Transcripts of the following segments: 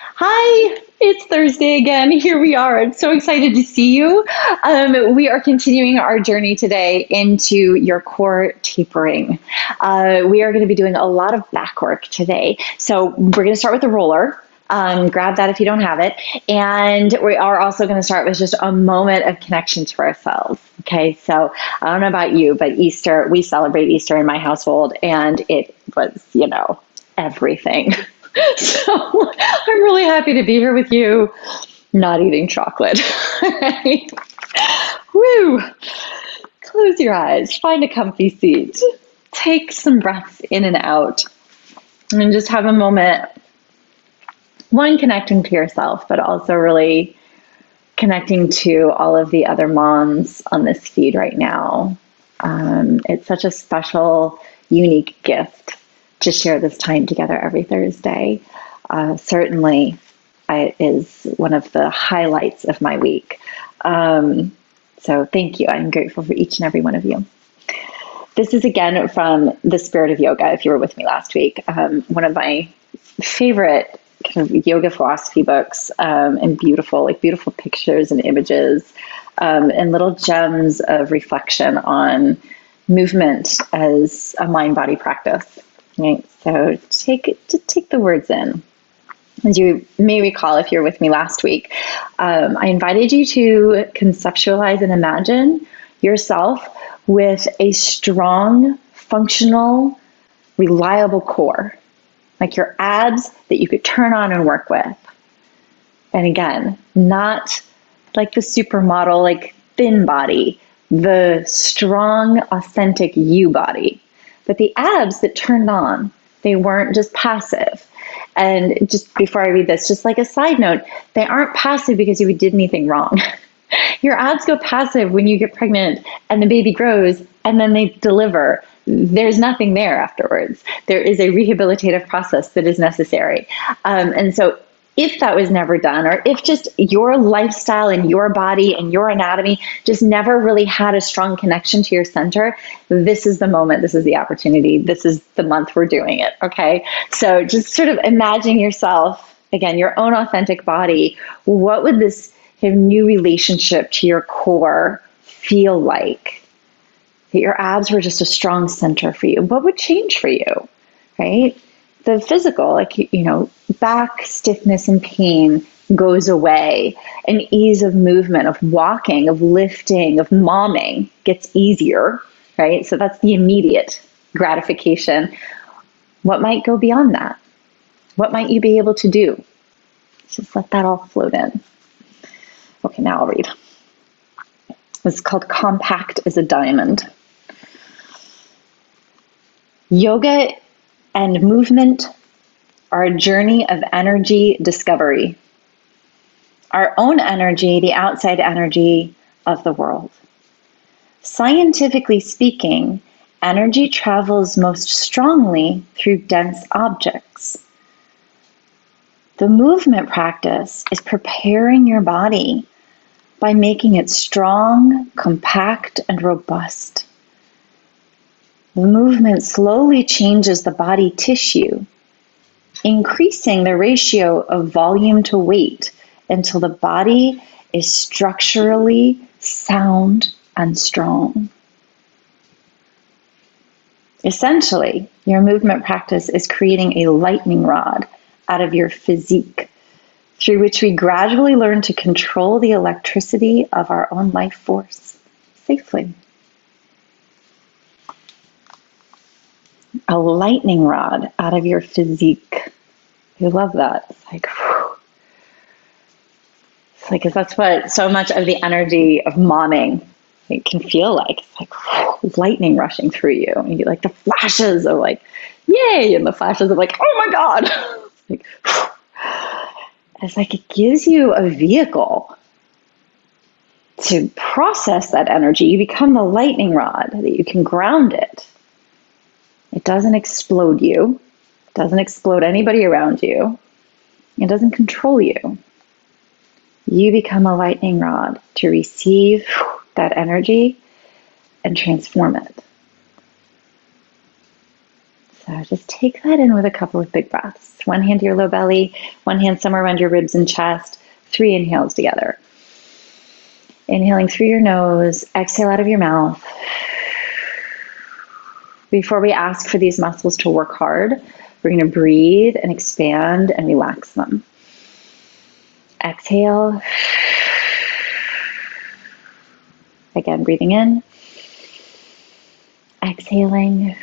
Hi, it's Thursday again. Here we are. I'm so excited to see you. We are continuing our journey today into your core tapering. We are going to be doing a lot of back work today. So we're going to start with the roller. Grab that if you don't have it. And we are also going to start with just a moment of connection to ourselves. Okay, so I don't know about you, but Easter, we celebrate Easter in my household, and it was, everything. So I'm really happy to be here with you, not eating chocolate. Right? Woo! Close your eyes, find a comfy seat, take some breaths in and out, and just have a moment, one, connecting to yourself, but also really connecting to all of the other moms on this feed right now. It's such a special, unique gift to share this time together every Thursday. Certainly, it is one of the highlights of my week. So thank you. I'm grateful for each and every one of you. This is again from The Spirit of Yoga, if you were with me last week. One of my favorite kind of yoga philosophy books, and beautiful pictures and images, and little gems of reflection on movement as a mind-body practice. Right? So take the words in. As you may recall, if you're with me last week, I invited you to conceptualize and imagine yourself with a strong, functional, reliable core, like your abs that you could turn on and work with. And again, not like the supermodel, like thin body, the strong, authentic you body, but the abs that turned on. They weren't just passive. And just before I read this, just like a side note, they aren't passive because you did anything wrong. Your abs go passive when you get pregnant and the baby grows and then they deliver. There's nothing there afterwards. There is a rehabilitative process that is necessary. And so if that was never done, or if just your lifestyle and your body and your anatomy just never really had a strong connection to your center, this is the moment, this is the opportunity, this is the month we're doing it, okay? So just sort of imagine yourself, again, your own authentic body. What would this new relationship to your core feel like? That your abs were just a strong center for you. What would change for you, right? The physical, like, back stiffness and pain goes away. An ease of movement, of walking, of lifting, of momming gets easier, right? So that's the immediate gratification. What might go beyond that? What might you be able to do? Just let that all float in. Okay, now I'll read. This is called Compact as a Diamond. Yoga and movement are a journey of energy discovery. Our own energy, the outside energy of the world. Scientifically speaking, energy travels most strongly through dense objects. The movement practice is preparing your body by making it strong, compact, and robust. The movement slowly changes the body tissue, increasing the ratio of volume to weight until the body is structurally sound and strong. Essentially, your movement practice is creating a lightning rod out of your physique, through which we gradually learn to control the electricity of our own life force safely. A lightning rod out of your physique. I love that. It's like, whew. It's like, 'cause that's what so much of the energy of momming it can feel like. It's like, whew, lightning rushing through you. And you get like the flashes of like, yay, and the flashes of like, oh my God. It's like, whew. It's like it gives you a vehicle to process that energy. You become the lightning rod that you can ground it. It doesn't explode you. It doesn't explode anybody around you. It doesn't control you. You become a lightning rod to receive that energy and transform it. So just take that in with a couple of big breaths. One hand to your low belly, one hand somewhere around your ribs and chest, 3 inhales together. Inhaling through your nose, exhale out of your mouth. Before we ask for these muscles to work hard, we're going to breathe and expand and relax them. Exhale. Again, breathing in. Exhaling.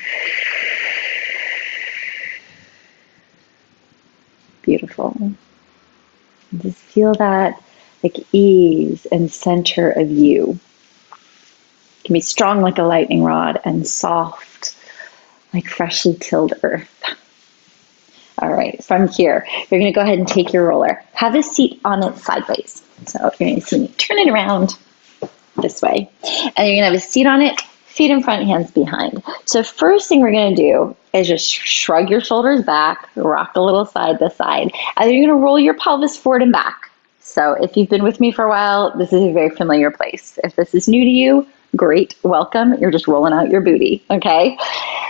Beautiful. Just feel that like ease and center of you. It can be strong like a lightning rod and soft like freshly tilled earth. All right, from here, you're going to go ahead and take your roller. Have a seat on it sideways. So you're going to see me turn it around this way. And you're going to have a seat on it, feet in front, hands behind. So first thing we're going to do is just shrug your shoulders back, rock a little side to side. And then you're going to roll your pelvis forward and back. So if you've been with me for a while, this is a very familiar place. If this is new to you, great, welcome. You're just rolling out your booty, okay?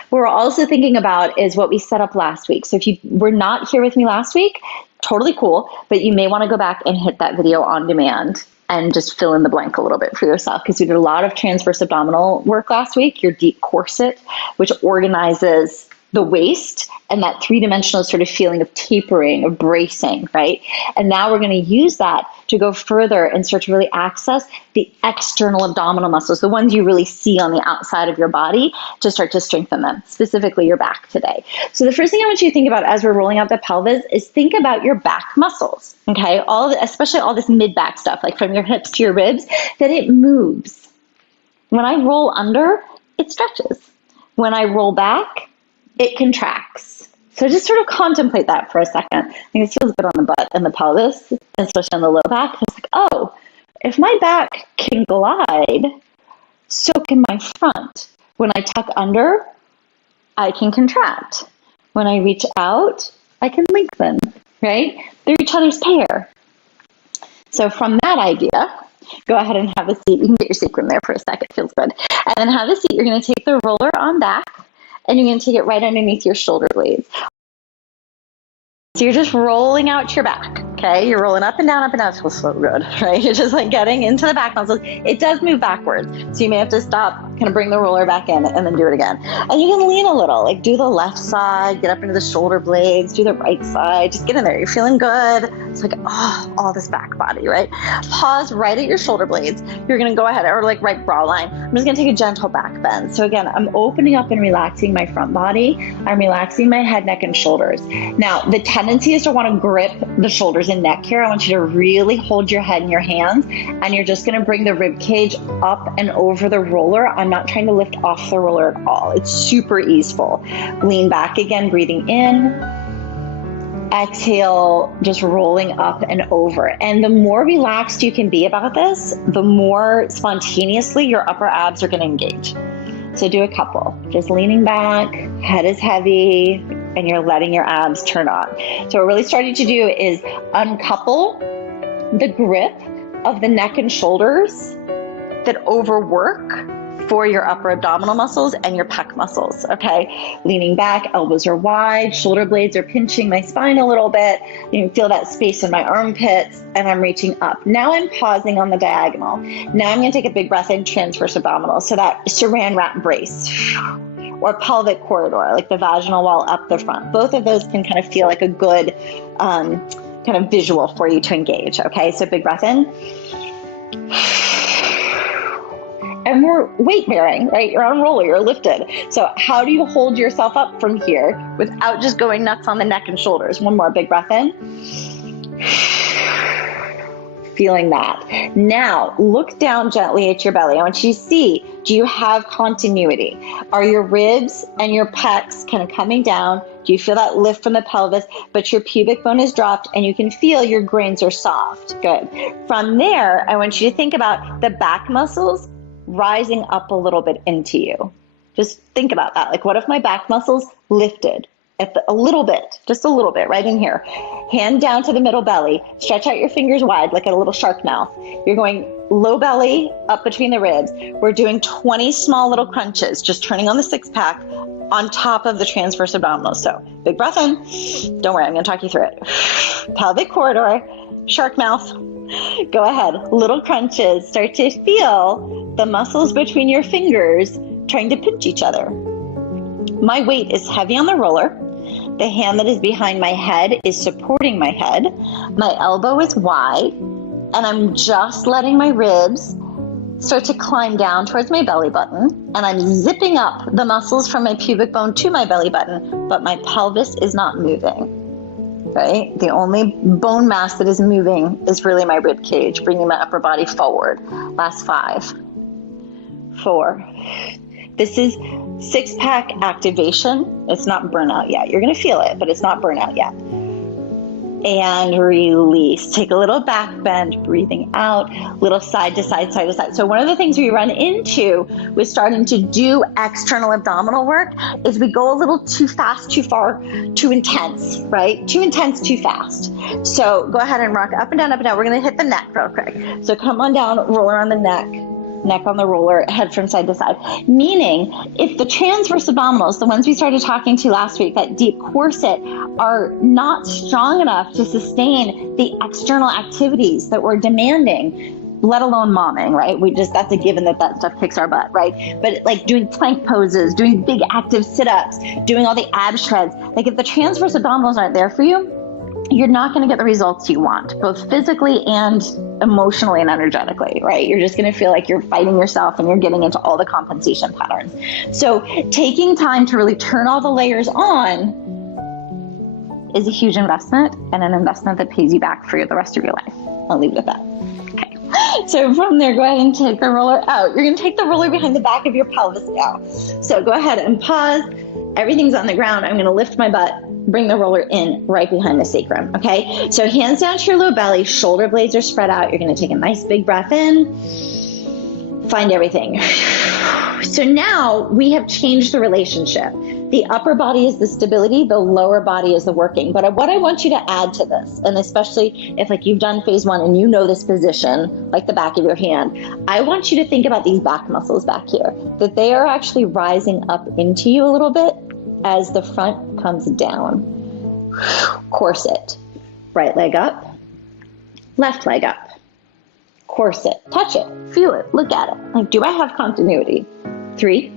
What we're also thinking about is what we set up last week. So if you were not here with me last week, totally cool, but you may want to go back and hit that video on demand and just fill in the blank a little bit for yourself, because we did a lot of transverse abdominal work last week, your deep corset, which organizes the waist and that three-dimensional sort of feeling of tapering, of bracing, right? And now we're going to use that to go further and start to really access the external abdominal muscles, the ones you really see on the outside of your body, to start to strengthen them, specifically your back today. So the first thing I want you to think about as we're rolling out the pelvis is think about your back muscles, okay? Especially all this mid-back stuff, like from your hips to your ribs, that it moves. When I roll under, it stretches. When I roll back, it contracts. So just sort of contemplate that for a second. I think it feels good on the butt and the pelvis, especially on the low back. It's like, oh, if my back can glide, so can my front. When I tuck under, I can contract. When I reach out, I can lengthen, right? They're each other's pair. So from that idea, go ahead and have a seat. You can get your sacrum there for a second. It feels good. And then have a seat. You're going to take the roller on back, and you're going to take it right underneath your shoulder blades. So you're just rolling out your back, okay? You're rolling up and down, it feels so good, right? You're just like getting into the back muscles. It does move backwards, so you may have to stop, kind of bring the roller back in and then do it again. And you can lean a little, like do the left side, get up into the shoulder blades, do the right side, just get in there. You're feeling good. It's like, oh, all this back body, right? Pause right at your shoulder blades. You're gonna go ahead, or like right bra line. I'm just gonna take a gentle back bend. So again, I'm opening up and relaxing my front body. I'm relaxing my head, neck, and shoulders. Now, the tendency is to want to grip the shoulders and neck here. I want you to really hold your head in your hands, and you're just going to bring the rib cage up and over the roller. I'm not trying to lift off the roller at all. It's super easeful. Lean back again, breathing in. Exhale, just rolling up and over. And the more relaxed you can be about this, the more spontaneously your upper abs are going to engage. So do a couple. Just leaning back, head is heavy, and you're letting your abs turn on. So what we're really starting to do is uncouple the grip of the neck and shoulders that overwork for your upper abdominal muscles and your pec muscles, okay? Leaning back, elbows are wide, shoulder blades are pinching my spine a little bit. You can feel that space in my armpits, and I'm reaching up. Now I'm pausing on the diagonal. Now I'm gonna take a big breath in, transverse abdominal. So that saran wrap brace, or pelvic corridor, like the vaginal wall up the front. Both of those can kind of feel like a good kind of visual for you to engage, okay? So big breath in. And we're weight bearing, right? You're on a roller, you're lifted. So how do you hold yourself up from here without just going nuts on the neck and shoulders? One more big breath in. Feeling that. Now, look down gently at your belly. I want you to see, do you have continuity? Are your ribs and your pecs kind of coming down? Do you feel that lift from the pelvis, but your pubic bone is dropped and you can feel your grains are soft? Good. From there, I want you to think about the back muscles rising up a little bit into you. Just think about that. Like, what if my back muscles lifted? a little bit, just a little bit, right in here. Hand down to the middle belly. Stretch out your fingers wide like a little shark mouth. You're going low belly up between the ribs. We're doing 20 small little crunches, just turning on the six pack on top of the transverse abdominals. So big breath in. Don't worry, I'm going to talk you through it. Pelvic corridor, shark mouth. Go ahead. Little crunches. Start to feel the muscles between your fingers trying to pinch each other. My weight is heavy on the roller. The hand that is behind my head is supporting my head. My elbow is wide, and I'm just letting my ribs start to climb down towards my belly button, and I'm zipping up the muscles from my pubic bone to my belly button, but my pelvis is not moving, right? The only bone mass that is moving is really my rib cage, bringing my upper body forward. Last 5, 4. This is six-pack activation. It's not burnout yet. You're going to feel it, but it's not burnout yet. And release. Take a little back bend, breathing out, little side to side, side to side. So one of the things we run into with starting to do external abdominal work is we go a little too fast, too far, too intense, right? Too intense, too fast. So go ahead and rock up and down, up and down. We're going to hit the neck real quick. So come on down, roller on the neck on the roller, head from side to side. Meaning, if the transverse abdominals, the ones we started talking to last week, that deep corset, are not strong enough to sustain the external activities that we're demanding, let alone momming, right? That's a given that stuff kicks our butt, right? But like doing plank poses, doing big active sit-ups, doing all the ab shreds, like if the transverse abdominals aren't there for you, you're not going to get the results you want, both physically and emotionally and energetically, right? You're just going to feel like you're fighting yourself and you're getting into all the compensation patterns. So taking time to really turn all the layers on is a huge investment, and an investment that pays you back for the rest of your life. I'll leave it at that. Okay. So from there, go ahead and take the roller out. You're going to take the roller behind the back of your pelvis now. So go ahead and pause. Everything's on the ground. I'm going to lift my butt. Bring the roller in right behind the sacrum, okay? So hands down to your low belly, shoulder blades are spread out. You're gonna take a nice big breath in, find everything. So now we have changed the relationship. The upper body is the stability, the lower body is the working. But what I want you to add to this, and especially if like you've done phase 1 and you know this position, like the back of your hand, I want you to think about these back muscles back here, that they are actually rising up into you a little bit as the front comes down. Corset. Right leg up, left leg up. Corset. Touch it, feel it, look at it. Like, do I have continuity? 3,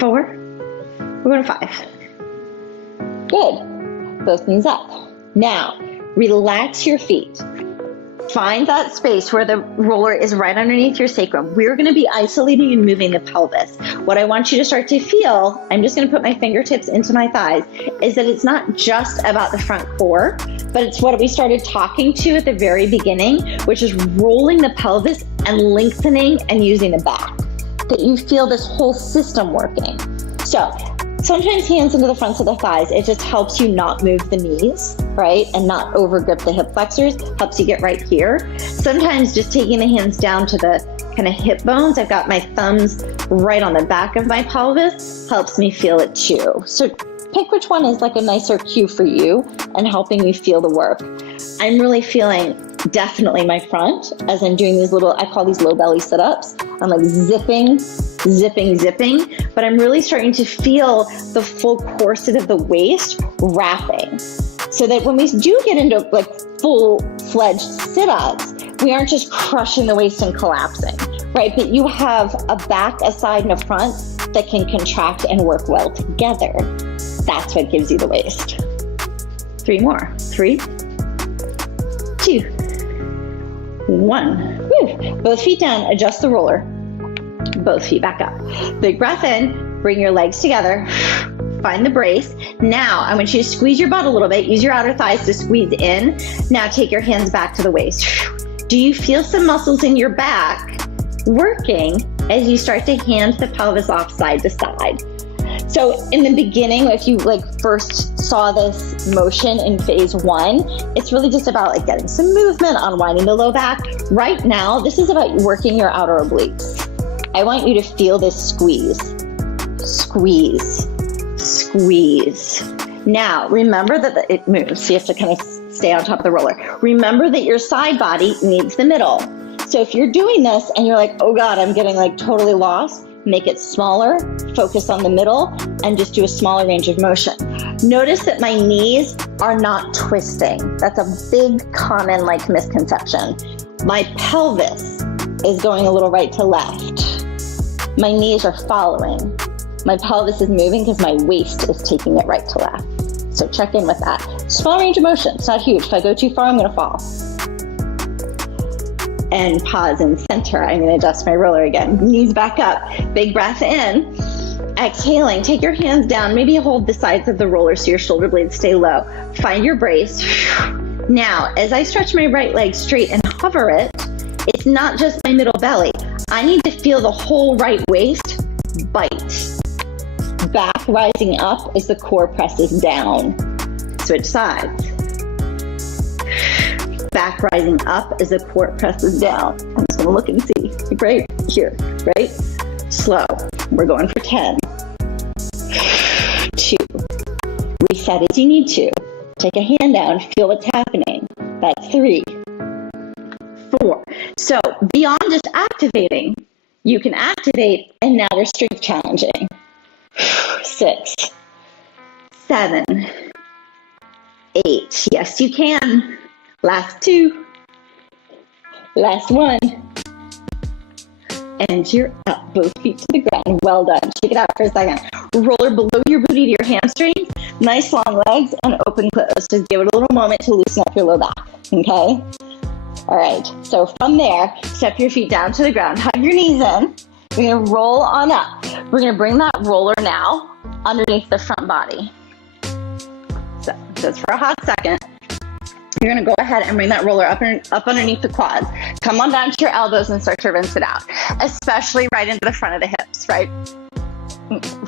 4, we're going to 5. Good. Both knees up. Now, relax your feet. Find that space where the roller is right underneath your sacrum. We're going to be isolating and moving the pelvis. What I want you to start to feel, I'm just going to put my fingertips into my thighs, is that it's not just about the front core, but it's what we started talking to at the very beginning, which is rolling the pelvis and lengthening and using the back. That you feel this whole system working. So sometimes hands into the fronts of the thighs, it just helps you not move the knees, right? And not overgrip the hip flexors, helps you get right here. Sometimes just taking the hands down to the kind of hip bones, I've got my thumbs right on the back of my pelvis, helps me feel it too. So pick which one is like a nicer cue for you and helping you feel the work. I'm really feeling definitely my front as I'm doing these little, I call these low belly sit-ups. I'm like zipping, but I'm really starting to feel the full corset of the waist wrapping. So that when we do get into like full-fledged sit-ups, we aren't just crushing the waist and collapsing, right? But you have a back, a side, and a front that can contract and work well together. That's what gives you the waist. 3 more. 3, 2, 1. Woo. Both feet down, adjust the roller. Both feet back up. Big breath in, bring your legs together, find the brace. Now, I want you to squeeze your butt a little bit, use your outer thighs to squeeze in. Now take your hands back to the waist. Do you feel some muscles in your back working as you start to hand the pelvis off side to side? So in the beginning, if you first saw this motion in phase 1, it's really just about getting some movement, unwinding the low back. Right now, this is about working your outer obliques. I want you to feel this squeeze, squeeze, squeeze. Now, remember that it moves, so you have to kind of stay on top of the roller. Remember that your side body needs the middle. So if you're doing this and you're like, oh God, I'm getting like totally lost, make it smaller, focus on the middle, and just do a smaller range of motion. Notice that my knees are not twisting. That's a big common like misconception. My pelvis is going a little right to left. My knees are following. My pelvis is moving because my waist is taking it right to left. So check in with that. Small range of motion, it's not huge. If I go too far, I'm gonna fall. And pause and center. I'm gonna adjust my roller again. Knees back up, big breath in. Exhaling, take your hands down. Maybe hold the sides of the roller so your shoulder blades stay low. Find your brace. Now, as I stretch my right leg straight and hover it, it's not just my middle belly. I need to feel the whole right waist bite. Back rising up as the core presses down. Switch sides. Back rising up as the core presses down. I'm just gonna look and see. Right here, right? Slow. We're going for 10. 2. Reset as you need to. Take a hand down, feel what's happening. That's 3. 4. So beyond just activating, you can activate and now we're strength challenging. 6, 7, 8. Yes, you can. Last 2. Last 1. And you're up, both feet to the ground. Well done. Shake it out for a second. Roller below your booty to your hamstrings. Nice long legs and open close. Just give it a little moment to loosen up your low back, okay? All right, so from there, step your feet down to the ground. Hug your knees in. We're gonna roll on up. We're gonna bring that roller now underneath the front body. So just for a hot second, you're gonna go ahead and bring that roller up underneath the quads. Come on down to your elbows and start to rinse it out, especially right into the front of the hips, right?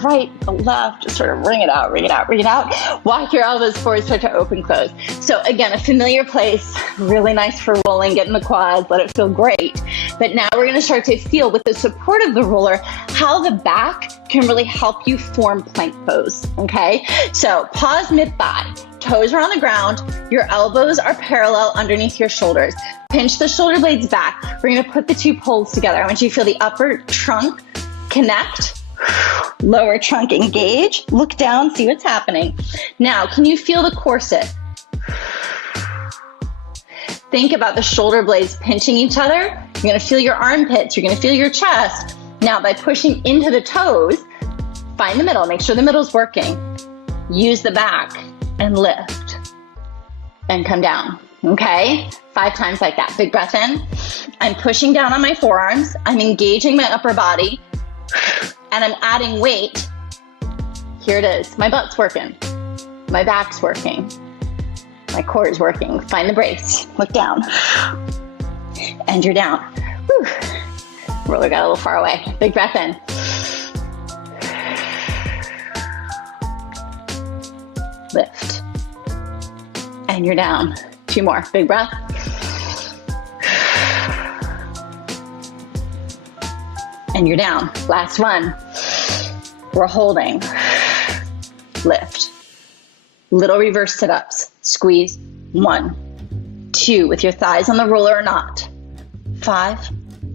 Right, left, just sort of wring it out, wring it out, wring it out. Walk your elbows forward, start to open, close. So again, a familiar place, really nice for rolling, get in the quads, let it feel great. But now we're gonna start to feel, with the support of the roller, how the back can really help you form plank pose, okay? So pause mid-thigh, toes are on the ground, your elbows are parallel underneath your shoulders. Pinch the shoulder blades back. We're gonna put the two poles together. I want you to feel the upper trunk connect, lower trunk engage, look down, see what's happening. Now, can you feel the corset? Think about the shoulder blades pinching each other. You're gonna feel your armpits, you're gonna feel your chest. Now, by pushing into the toes, find the middle, make sure the middle's working. Use the back and lift and come down, okay? 5 times like that. Big breath in. I'm pushing down on my forearms. I'm engaging my upper body. And I'm adding weight. Here it is. My butt's working. My back's working. My core is working. Find the brace. Look down. And you're down. Whew. Roller got a little far away. Big breath in. Lift. And you're down. 2 more. Big breath. And you're down. Last one. We're holding. Lift. Little reverse sit-ups. Squeeze. 1, 2, with your thighs on the roller or not. 5,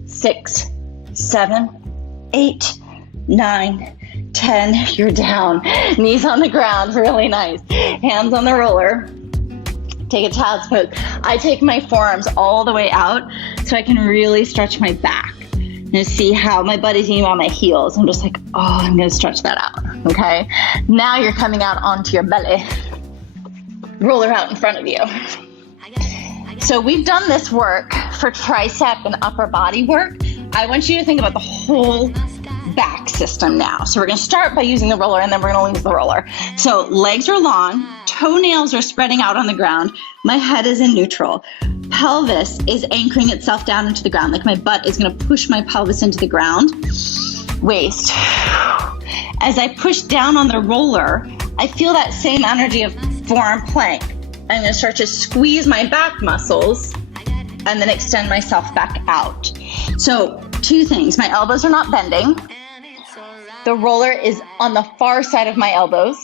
6, 7, 8, 9, 10. You're down. Knees on the ground. Really nice. Hands on the roller. Take a child's pose. I take my forearms all the way out so I can really stretch my back. And see how my butt is even on my heels. I'm just like, oh, I'm gonna stretch that out, okay? Now you're coming out onto your belly. Roller out in front of you. So we've done this work for tricep and upper body work. I want you to think about the whole back system now. So we're gonna start by using the roller and then we're gonna leave the roller. So legs are long, toenails are spreading out on the ground. My head is in neutral. Pelvis is anchoring itself down into the ground. Like my butt is gonna push my pelvis into the ground. Waist. As I push down on the roller, I feel that same energy of forearm plank. I'm gonna start to squeeze my back muscles and then extend myself back out. So 2 things, my elbows are not bending. The roller is on the far side of my elbows.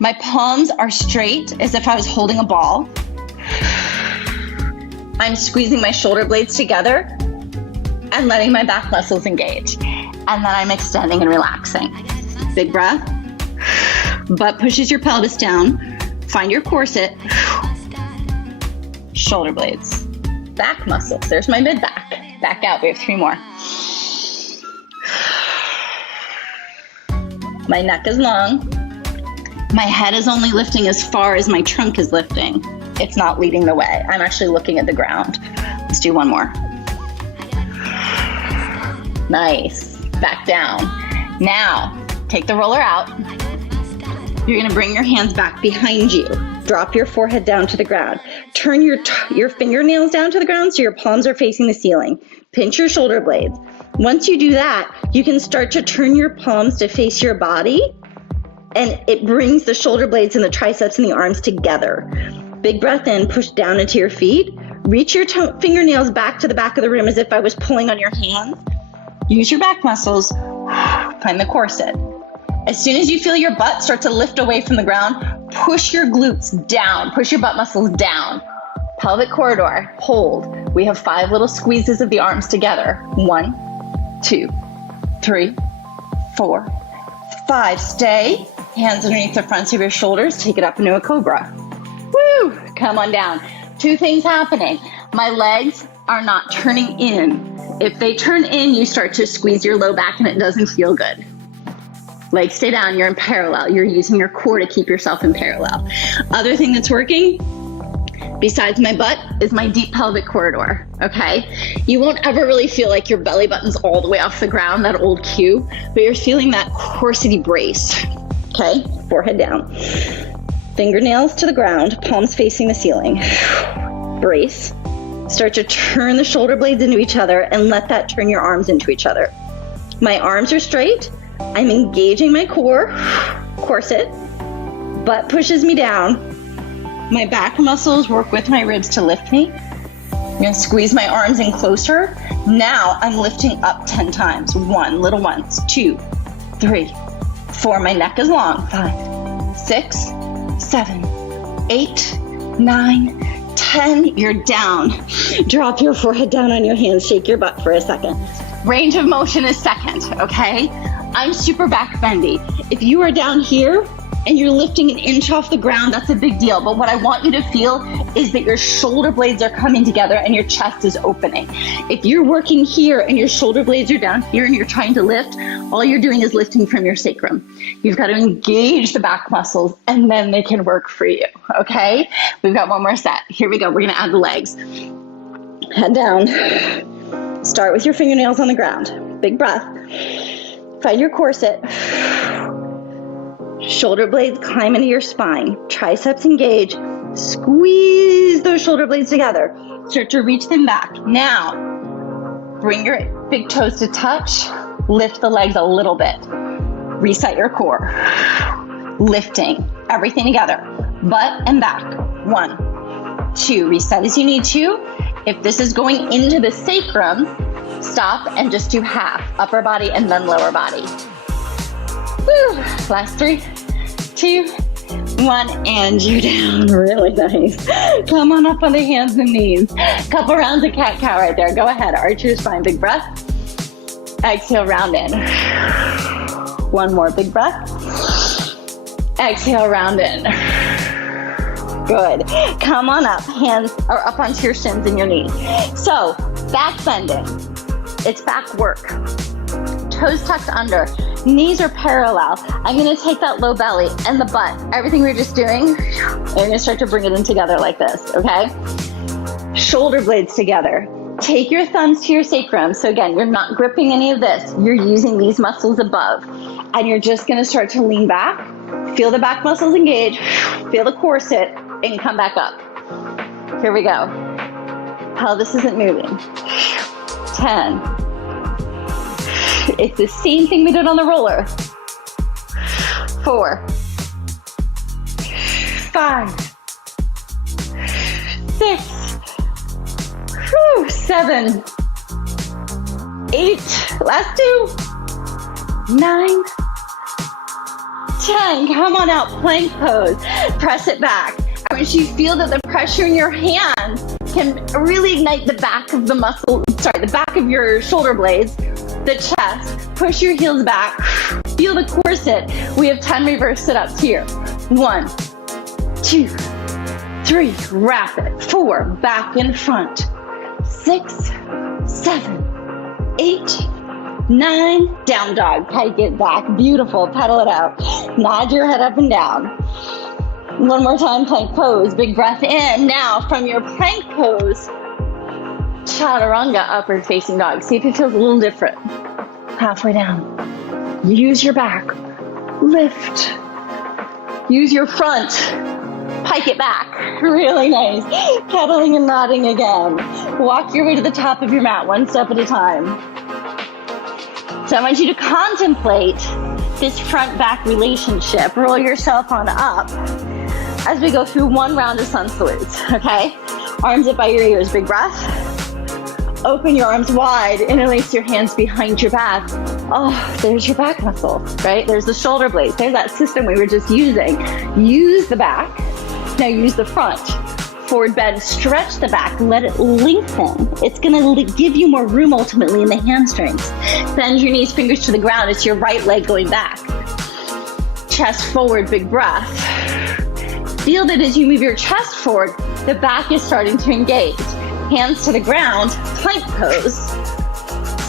My palms are straight as if I was holding a ball. I'm squeezing my shoulder blades together and letting my back muscles engage. And then I'm extending and relaxing. Big breath. Butt pushes your pelvis down. Find your corset. Shoulder blades. Back muscles. There's my mid back. Back out. We have 3 more. My neck is long. My head is only lifting as far as my trunk is lifting. It's not leading the way. I'm actually looking at the ground. Let's do 1 more. Nice. Back down. Now, take the roller out. You're gonna bring your hands back behind you. Drop your forehead down to the ground. Turn your fingernails down to the ground so your palms are facing the ceiling. Pinch your shoulder blades. Once you do that, you can start to turn your palms to face your body, and it brings the shoulder blades and the triceps and the arms together. Big breath in, push down into your feet. Reach your fingernails back to the back of the room as if I was pulling on your hands. Use your back muscles. Find the corset. As soon as you feel your butt start to lift away from the ground, push your glutes down. Push your butt muscles down. Pelvic corridor. Hold. We have 5 little squeezes of the arms together. 1, 2, 3, 4, 5. Stay. Hands underneath the fronts of your shoulders. Take it up into a cobra. Woo! Come on down. 2 things happening. My legs are not turning in. If they turn in, you start to squeeze your low back and it doesn't feel good. Legs stay down, you're in parallel. You're using your core to keep yourself in parallel. Other thing that's working, besides my butt, is my deep pelvic corridor, okay? You won't ever really feel like your belly button's all the way off the ground, that old cue, but you're feeling that corsety brace, okay? Forehead down. Fingernails to the ground, palms facing the ceiling. Brace. Start to turn the shoulder blades into each other and let that turn your arms into each other. My arms are straight. I'm engaging my core, corset. Butt pushes me down. My back muscles work with my ribs to lift me. I'm gonna squeeze my arms in closer. Now I'm lifting up 10 times. 1, little ones, 2, 3, 4. My neck is long. 5, 6, 7, 8, 9, 10. You're down. Drop your forehead down on your hands. Shake your butt for a second. Range of motion is second, okay? I'm super back bendy. If you are down here and you're lifting an inch off the ground, that's a big deal. But what I want you to feel is that your shoulder blades are coming together and your chest is opening. If you're working here and your shoulder blades are down here and you're trying to lift, all you're doing is lifting from your sacrum. You've got to engage the back muscles and then they can work for you, okay? We've got 1 more set. Here we go. We're gonna add the legs. Head down. Start with your fingernails on the ground. Big breath. Find your corset. Shoulder blades climb into your spine. Triceps engage. Squeeze those shoulder blades together. Start to reach them back. Now, bring your big toes to touch. Lift the legs a little bit. Reset your core. Lifting everything together. Butt and back. 1, 2. Reset as you need to. If this is going into the sacrum, stop and just do half. Upper body and then lower body. Woo. Last 3, 2, 1, and you're down. Really nice. Come on up on the hands and knees. Couple rounds of cat-cow right there. Go ahead. Arch your spine. Big breath. Exhale, round in. 1 more big breath. Exhale, round in. Good. Come on up. Hands are up onto your shins and your knees. So, back bending. It's back work. Toes tucked under. Knees are parallel. I'm going to take that low belly and the butt, everything we were just doing, and I'm going to start to bring it in together like this, okay? Shoulder blades together. Take your thumbs to your sacrum. So again, you're not gripping any of this. You're using these muscles above. And you're just going to start to lean back. Feel the back muscles engage. Feel the corset and come back up. Here we go. Pelvis isn't moving. 10. It's the same thing we did on the roller. 4, 5, 6, 7, 8, last 2, 9, 10, come on out, plank pose. Press it back. I want you to feel that the pressure in your hands can really ignite the back of the muscle, sorry, the back of your shoulder blades, the chest. Push your heels back. Feel the corset. We have 10 reverse sit-ups here. 1, 2, 3, wrap it. 4, back in front. 6, 7, 8, 9, down dog. Pike it back. Beautiful. Pedal it out. Nod your head up and down. One more time, plank pose. Big breath in. Now, from your plank pose, chaturanga, upward facing dog. See if it feels a little different. Halfway down. Use your back. Lift. Use your front. Pike it back. Really nice. Pedaling and nodding again. Walk your way to the top of your mat, one step at a time. So I want you to contemplate this front-back relationship. Roll yourself on up as we go through one round of sun salutes, okay? Arms up by your ears, big breath. Open your arms wide, interlace your hands behind your back. Oh, there's your back muscle, right? There's the shoulder blades. There's that system we were just using. Use the back. Now use the front. Forward bend, stretch the back, let it lengthen. It's gonna give you more room ultimately in the hamstrings. Bend your knees, fingers to the ground. It's your right leg going back. Chest forward, big breath. Feel that as you move your chest forward, the back is starting to engage. Hands to the ground, plank pose.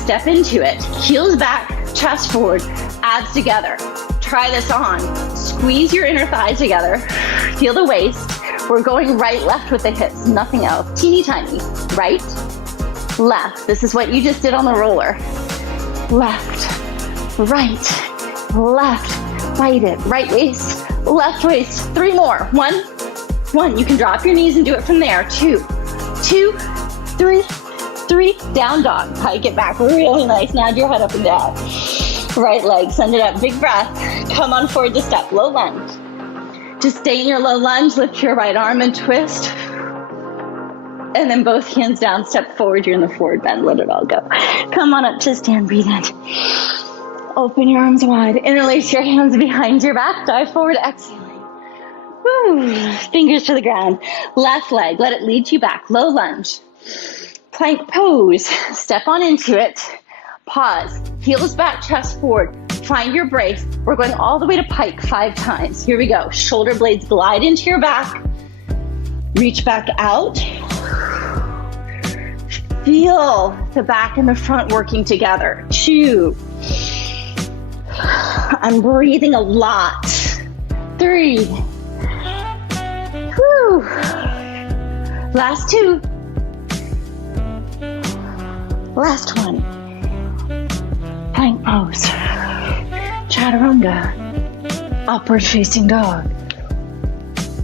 Step into it. Heels back, chest forward, abs together. Try this on. Squeeze your inner thighs together. Feel the waist. We're going right, left with the hips, nothing else. Teeny tiny. Right, left. This is what you just did on the roller. Left, right, left. Fight it. Right waist, left waist. 3 more. 1, 1. You can drop your knees and do it from there. 2, 2, 3, 3. Down dog. Pike it back. Really nice. Nod your head up and down. Right leg. Send it up. Big breath. Come on forward to step. Low lunge. Just stay in your low lunge. Lift your right arm and twist. And then both hands down. Step forward. You're in the forward bend. Let it all go. Come on up to stand. Breathe in. Open your arms wide. Interlace your hands behind your back. Dive forward. Exhaling. Woo. Fingers to the ground. Left leg. Let it lead you back. Low lunge. Plank pose. Step on into it. Pause. Heels back, chest forward. Find your brace. We're going all the way to pike 5 times. Here we go. Shoulder blades glide into your back. Reach back out. Feel the back and the front working together. 2. I'm breathing a lot. 3. Whew. Last 2. Last 1. Plank pose. Chaturanga. Upward facing dog.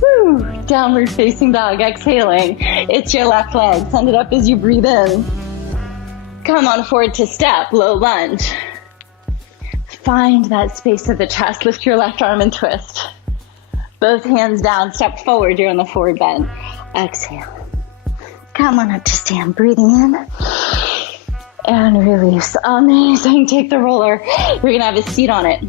Woo. Downward facing dog. Exhaling. It's your left leg. Send it up as you breathe in. Come on forward to step. Low lunge. Find that space of the chest. Lift your left arm and twist. Both hands down. Step forward. You're in the forward bend. Exhale. Come on up to stand. Breathing in. And release. Amazing. Take the roller. You're going to have a seat on it.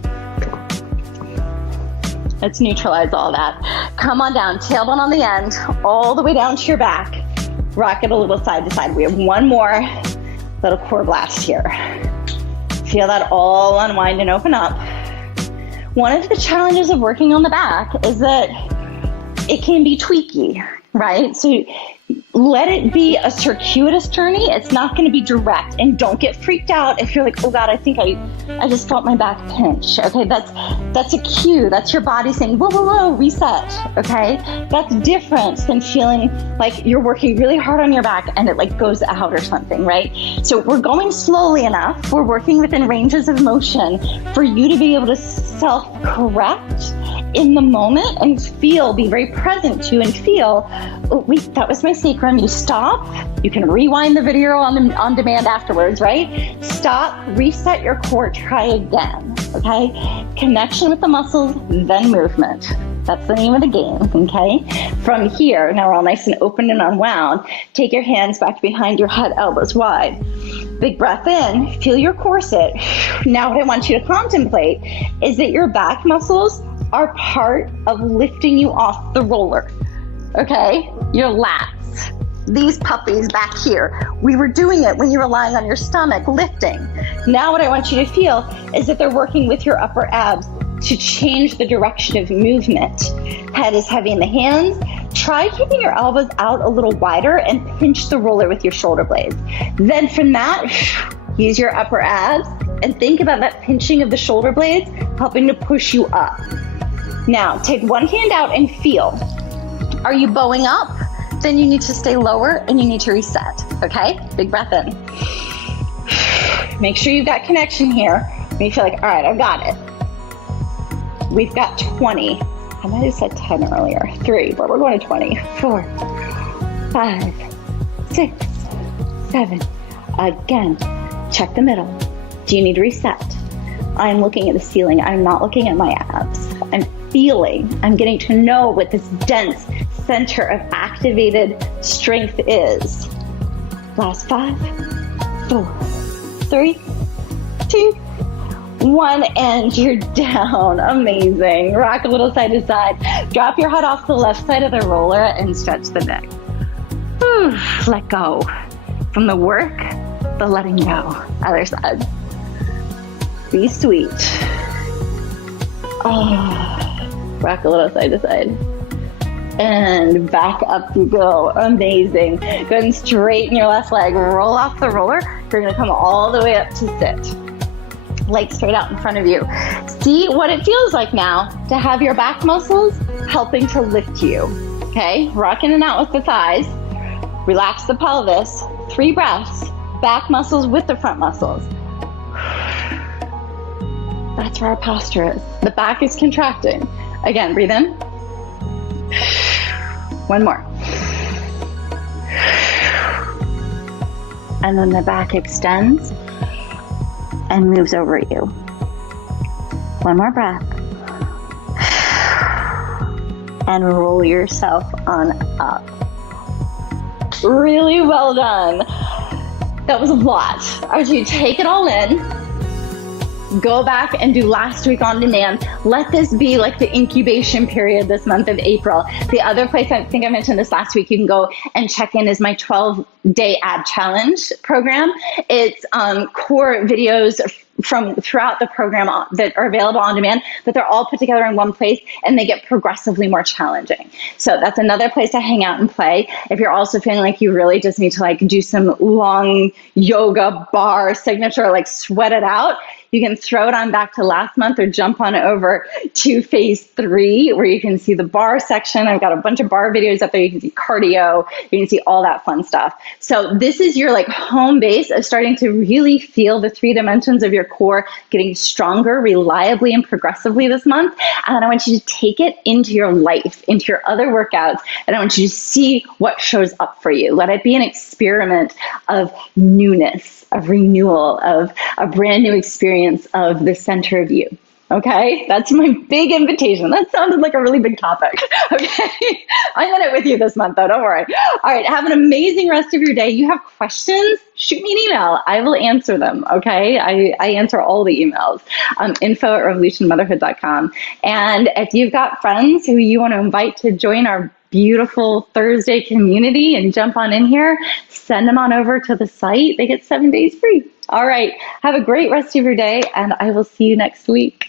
Let's neutralize all that. Come on down. Tailbone on the end. All the way down to your back. Rock it a little side to side. We have one more little core blast here. Feel that all unwind and open up. One of the challenges of working on the back is that it can be tweaky, right? So let it be a circuitous journey. It's not going to be direct, and don't get freaked out if you're like, oh God, I think I just felt my back pinch. Okay, that's a cue. That's your body saying, whoa, whoa, whoa, reset. Okay, that's different than feeling like you're working really hard on your back and it like goes out or something, right? So we're going slowly enough. We're working within ranges of motion for you to be able to self-correct in the moment and be very present to and feel, oh, wait, that was my sacrum. You stop. You can rewind the video on demand afterwards, right? Stop, reset your core, try again, okay? Connection with the muscles, then movement. That's the name of the game, okay? From here, now we're all nice and open and unwound. Take your hands back behind your head, elbows wide. Big breath in, feel your corset. Now what I want you to contemplate is that your back muscles are part of lifting you off the roller, okay? Your lats. These puppies back here, we were doing it when you were lying on your stomach, lifting. Now what I want you to feel is that they're working with your upper abs to change the direction of movement. Head is heavy in the hands. Try keeping your elbows out a little wider and pinch the roller with your shoulder blades. Then from that, use your upper abs and think about that pinching of the shoulder blades helping to push you up. Now, take one hand out and feel. Are you bowing up? Then you need to stay lower and you need to reset, okay? Big breath in. Make sure you've got connection here. Make you feel like, all right, I've got it. We've got 20. I might have said 10 earlier. 3, but we're going to 20. 4, 5, 6, 7. Again, check the middle. Do you need to reset? I'm looking at the ceiling. I'm not looking at my abs. I'm feeling. I'm getting to know what this dense center of activated strength is. Last 5, 4, 3, 2, 1, and you're down. Amazing. Rock a little side to side. Drop your head off the left side of the roller and stretch the neck. Whew. Let go. From the work, the letting go. Other side. Be sweet. Oh. Rock a little side to side. And back up you go. Amazing. Go ahead and straighten your left leg. Roll off the roller. You're going to come all the way up to sit. Legs straight out in front of you. See what it feels like now to have your back muscles helping to lift you. Okay? Rock in and out with the thighs. Relax the pelvis. 3 breaths. Back muscles with the front muscles. That's where our posture is. The back is contracting. Again, breathe in. 1 more. And then the back extends and moves over you. 1 more breath. And roll yourself on up. Really well done. That was a lot. I want you to take it all in. Go back and do last week on demand. Let this be like the incubation period this month of April. The other place, I think I mentioned this last week, you can go and check in is my 12-day ab challenge program. It's core videos from throughout the program that are available on demand, but they're all put together in one place and they get progressively more challenging. So that's another place to hang out and play. If you're also feeling like you really just need to like do some long yoga bar signature, like sweat it out, you can throw it on back to last month or jump on over to phase 3 where you can see the bar section. I've got a bunch of bar videos up there. You can see cardio, you can see all that fun stuff. So this is your like home base of starting to really feel the 3 dimensions of your core getting stronger reliably and progressively this month. And then I want you to take it into your life, into your other workouts. And I want you to see what shows up for you. Let it be an experiment of newness, of renewal, of a brand new experience of the center of you. Okay, that's my big invitation. That sounded like a really big topic. Okay, I'm in it with you this month though, don't worry. All right, have an amazing rest of your day. You have questions, shoot me an email. I will answer them, okay? I answer all the emails. info@revolutionmotherhood.com. And if you've got friends who you want to invite to join our beautiful Thursday community and jump on in here, send them on over to the site. They get 7 days free. All right, have a great rest of your day, and I will see you next week.